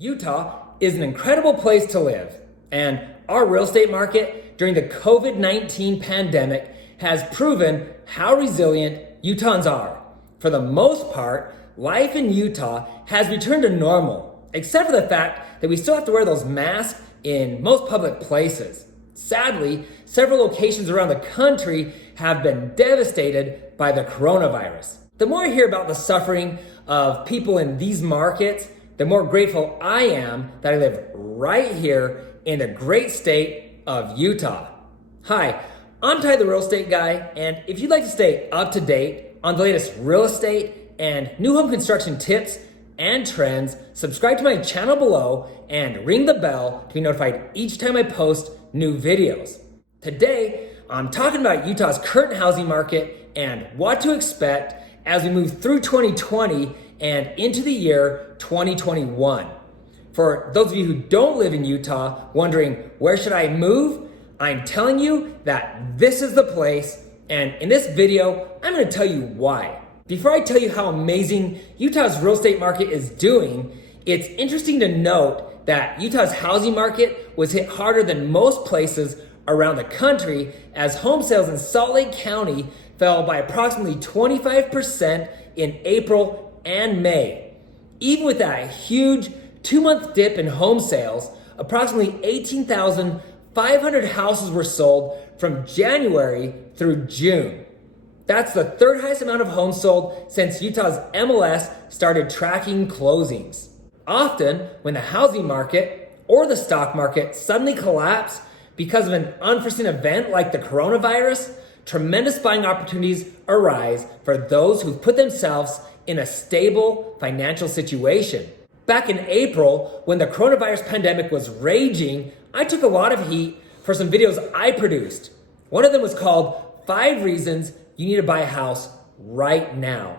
Utah is an incredible place to live, and our real estate market during the COVID-19 pandemic has proven how resilient Utahns are. For the most part, life in Utah has returned to normal, except for the fact that we still have to wear those masks in most public places. Sadly, several locations around the country have been devastated by the coronavirus. The more I hear about the suffering of people in these markets, the more grateful I am that I live right here in the great state of Utah. Hi, I'm Ty the Real Estate Guy, and if you'd like to stay up to date on the latest real estate and new home construction tips and trends, subscribe to my channel below and ring the bell to be notified each time I post new videos. Today, I'm talking about Utah's current housing market and what to expect as we move through 2020 and into the year 2021. For those of you who don't live in Utah, wondering where should I move? I'm telling you that this is the place, and in this video, I'm gonna tell you why. Before I tell you how amazing Utah's real estate market is doing, it's interesting to note that Utah's housing market was hit harder than most places around the country, as home sales in Salt Lake County fell by approximately 25% in April and May. Even with that huge 2-month dip in home sales, approximately 18,500 houses were sold from January through June. That's the third highest amount of homes sold since Utah's MLS started tracking closings. Often, when the housing market or the stock market suddenly collapse because of an unforeseen event like the coronavirus, tremendous buying opportunities arise for those who've put themselves in a stable financial situation. Back in April, when the coronavirus pandemic was raging, I took a lot of heat for some videos I produced. One of them was called 5 Reasons You Need to Buy a House Right Now.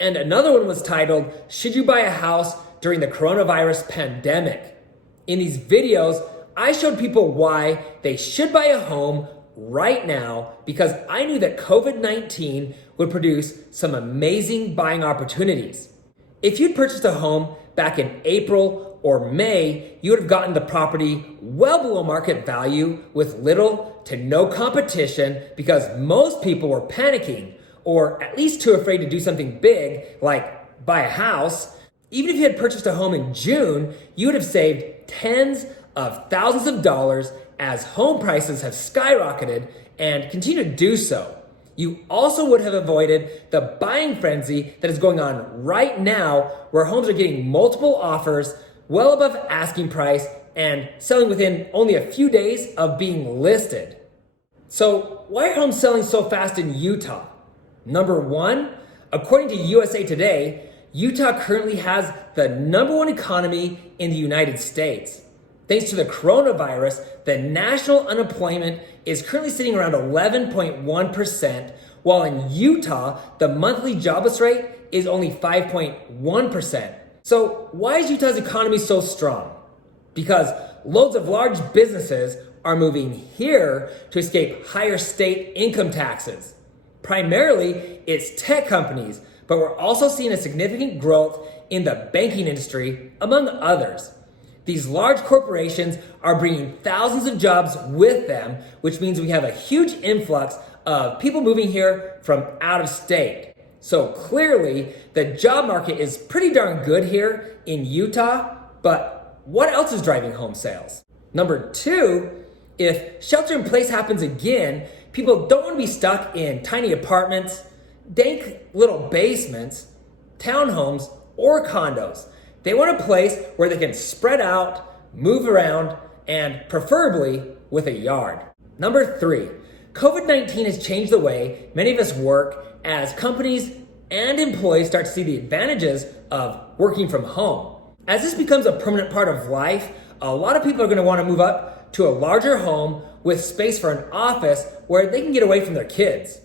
And another one was titled, Should You Buy a House During the Coronavirus Pandemic? In these videos, I showed people why they should buy a home right now because I knew that COVID-19 would produce some amazing buying opportunities. If you'd purchased a home back in April or May, you would have gotten the property well below market value with little to no competition because most people were panicking or at least too afraid to do something big like buy a house. Even if you had purchased a home in June, you would have saved tens of thousands of dollars as home prices have skyrocketed and continue to do so. You also would have avoided the buying frenzy that is going on right now, where homes are getting multiple offers well above asking price and selling within only a few days of being listed. So why are homes selling so fast in Utah? Number one, according to USA Today, Utah currently has the #1 economy in the United States. Thanks to the coronavirus, the national unemployment is currently sitting around 11.1%, while in Utah, the monthly jobless rate is only 5.1%. So why is Utah's economy so strong? Because loads of large businesses are moving here to escape higher state income taxes. Primarily, it's tech companies, but we're also seeing a significant growth in the banking industry, among others. These large corporations are bringing thousands of jobs with them, which means we have a huge influx of people moving here from out of state. So clearly, the job market is pretty darn good here in Utah, but what else is driving home sales? Number two, if shelter in place happens again, people don't want to be stuck in tiny apartments, dank little basements, townhomes, or condos. They want a place where they can spread out, move around, and preferably with a yard. Number three, COVID-19 has changed the way many of us work as companies and employees start to see the advantages of working from home. As this becomes a permanent part of life, a lot of people are going to want to move up to a larger home with space for an office where they can get away from their kids.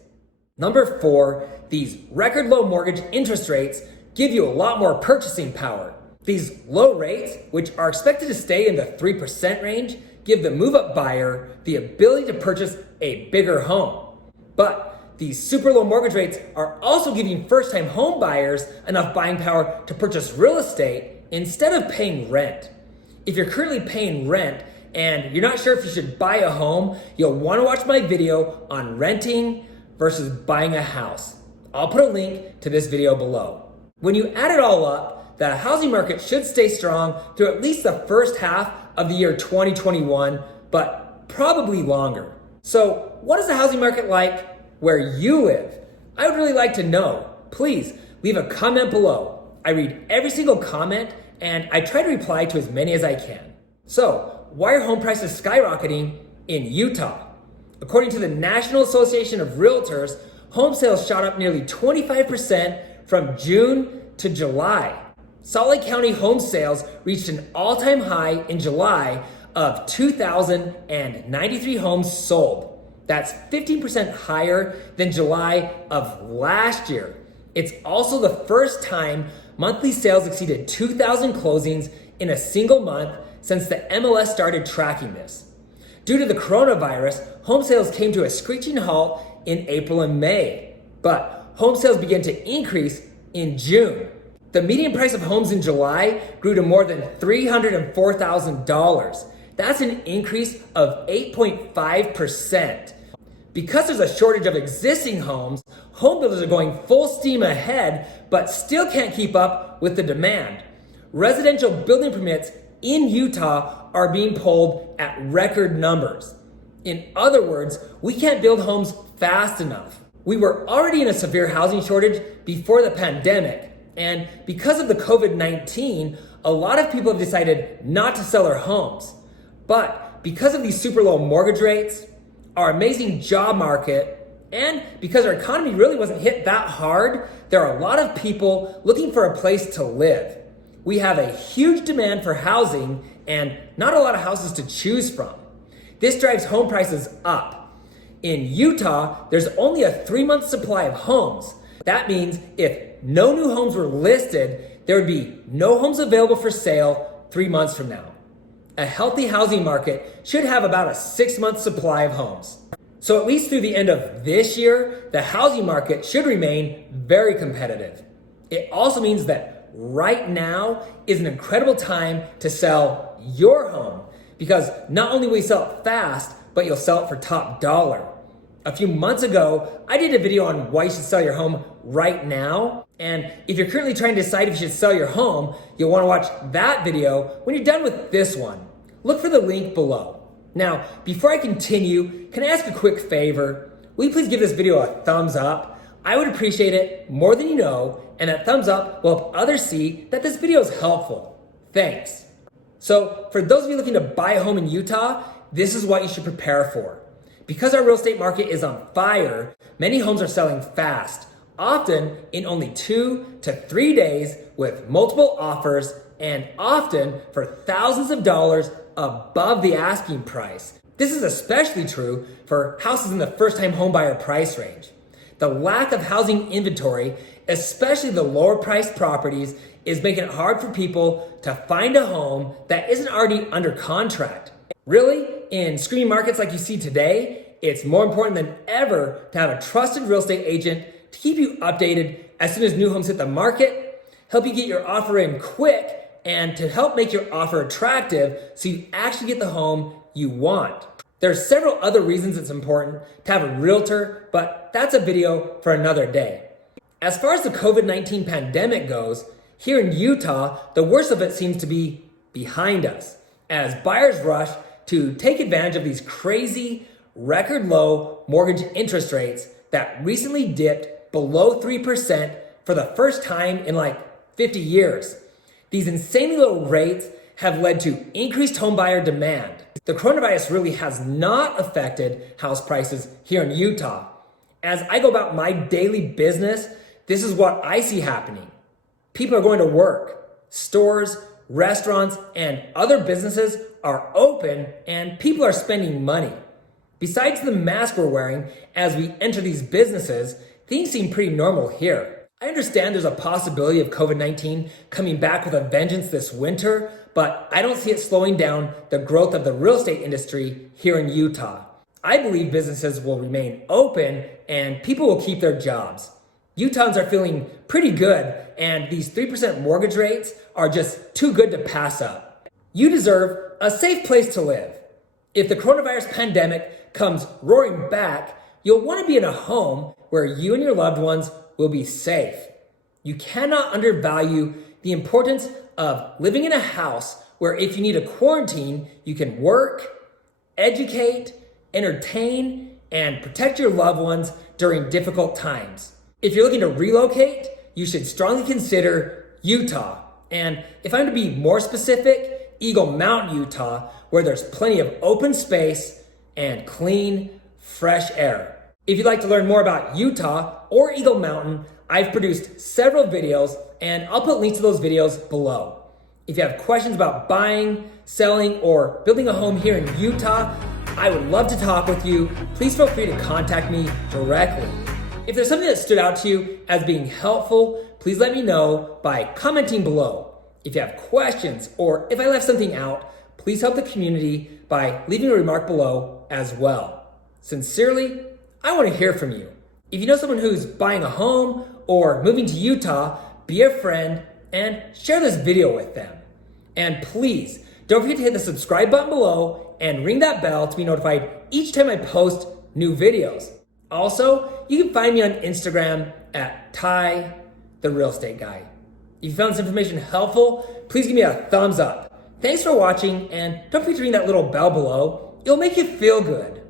Number four, these record low mortgage interest rates give you a lot more purchasing power. These low rates, which are expected to stay in the 3% range, give the move-up buyer the ability to purchase a bigger home. But these super low mortgage rates are also giving first-time home buyers enough buying power to purchase real estate instead of paying rent. If you're currently paying rent and you're not sure if you should buy a home, you'll want to watch my video on renting versus buying a house. I'll put a link to this video below. When you add it all up, the housing market should stay strong through at least the first half of the year 2021, but probably longer. So what is the housing market like where you live? I would really like to know. Please leave a comment below. I read every single comment and I try to reply to as many as I can. So, why are home prices skyrocketing in Utah? According to the National Association of Realtors, home sales shot up nearly 25% from June to July. Salt Lake County home sales reached an all-time high in July of 2,093 homes sold. That's 15% higher than July of last year. It's also the first time monthly sales exceeded 2,000 closings in a single month since the MLS started tracking this. Due to the coronavirus, home sales came to a screeching halt in April and May, but home sales began to increase in June. The median price of homes in July grew to more than $304,000. That's an increase of 8.5%. Because there's a shortage of existing homes, home builders are going full steam ahead, but still can't keep up with the demand. Residential building permits in Utah are being pulled at record numbers. In other words, we can't build homes fast enough. We were already in a severe housing shortage before the pandemic, and because of the COVID-19, a lot of people have decided not to sell their homes. But because of these super low mortgage rates, our amazing job market, and because our economy really wasn't hit that hard, there are a lot of people looking for a place to live. We have a huge demand for housing and not a lot of houses to choose from. This drives home prices up. In Utah, there's only a 3-month supply of homes. That means if no new homes were listed, there would be no homes available for sale 3 months from now. A healthy housing market should have about a 6-month supply of homes. So at least through the end of this year, the housing market should remain very competitive. It also means that right now is an incredible time to sell your home because not only will you sell it fast, but you'll sell it for top dollar. A few months ago, I did a video on why you should sell your home right now. And if you're currently trying to decide if you should sell your home, you'll want to watch that video when you're done with this one. Look for the link below. Now, before I continue, can I ask a quick favor? Will you please give this video a thumbs up? I would appreciate it more than you know, and that thumbs up will help others see that this video is helpful. Thanks. So, for those of you looking to buy a home in Utah, this is what you should prepare for. Because our real estate market is on fire, many homes are selling fast, often in only 2 to 3 days with multiple offers and often for thousands of dollars above the asking price. This is especially true for houses in the first-time homebuyer price range. The lack of housing inventory, especially the lower-priced properties, is making it hard for people to find a home that isn't already under contract. Really, in screaming markets like you see today, it's more important than ever to have a trusted real estate agent to keep you updated as soon as new homes hit the market, help you get your offer in quick, and to help make your offer attractive so you actually get the home you want. There are several other reasons it's important to have a realtor, but that's a video for another day. As far as the COVID-19 pandemic goes, here in Utah, the worst of it seems to be behind us, as buyers rush to take advantage of these crazy, record low mortgage interest rates that recently dipped below 3% for the first time in like 50 years. These insanely low rates have led to increased homebuyer demand. The coronavirus really has not affected house prices here in Utah. As I go about my daily business, this is what I see happening. People are going to work. Stores, restaurants, and other businesses are open and people are spending money. Besides the mask we're wearing as we enter these businesses, things seem pretty normal here. I understand there's a possibility of COVID-19 coming back with a vengeance this winter, but I don't see it slowing down the growth of the real estate industry here in Utah. I believe businesses will remain open and people will keep their jobs. Utahns are feeling pretty good, and these 3% mortgage rates are just too good to pass up. You deserve a safe place to live. If the coronavirus pandemic comes roaring back, you'll want to be in a home where you and your loved ones will be safe. You cannot undervalue the importance of living in a house where if you need a quarantine, you can work, educate, entertain, and protect your loved ones during difficult times. If you're looking to relocate, you should strongly consider Utah. And if I'm to be more specific, Eagle Mountain, Utah, where there's plenty of open space and clean, fresh air. If you'd like to learn more about Utah or Eagle Mountain, I've produced several videos and I'll put links to those videos below. If you have questions about buying, selling, or building a home here in Utah, I would love to talk with you. Please feel free to contact me directly. If there's something that stood out to you as being helpful, please let me know by commenting below. If you have questions or if I left something out, please help the community by leaving a remark below as well. Sincerely, I want to hear from you. If you know someone who's buying a home or moving to Utah, be a friend and share this video with them. And please, don't forget to hit the subscribe button below and ring that bell to be notified each time I post new videos. Also, you can find me on Instagram at Ty, the Real Estate Guy. If you found this information helpful, please give me a thumbs up. Thanks for watching, and don't forget to ring that little bell below. It'll make you feel good.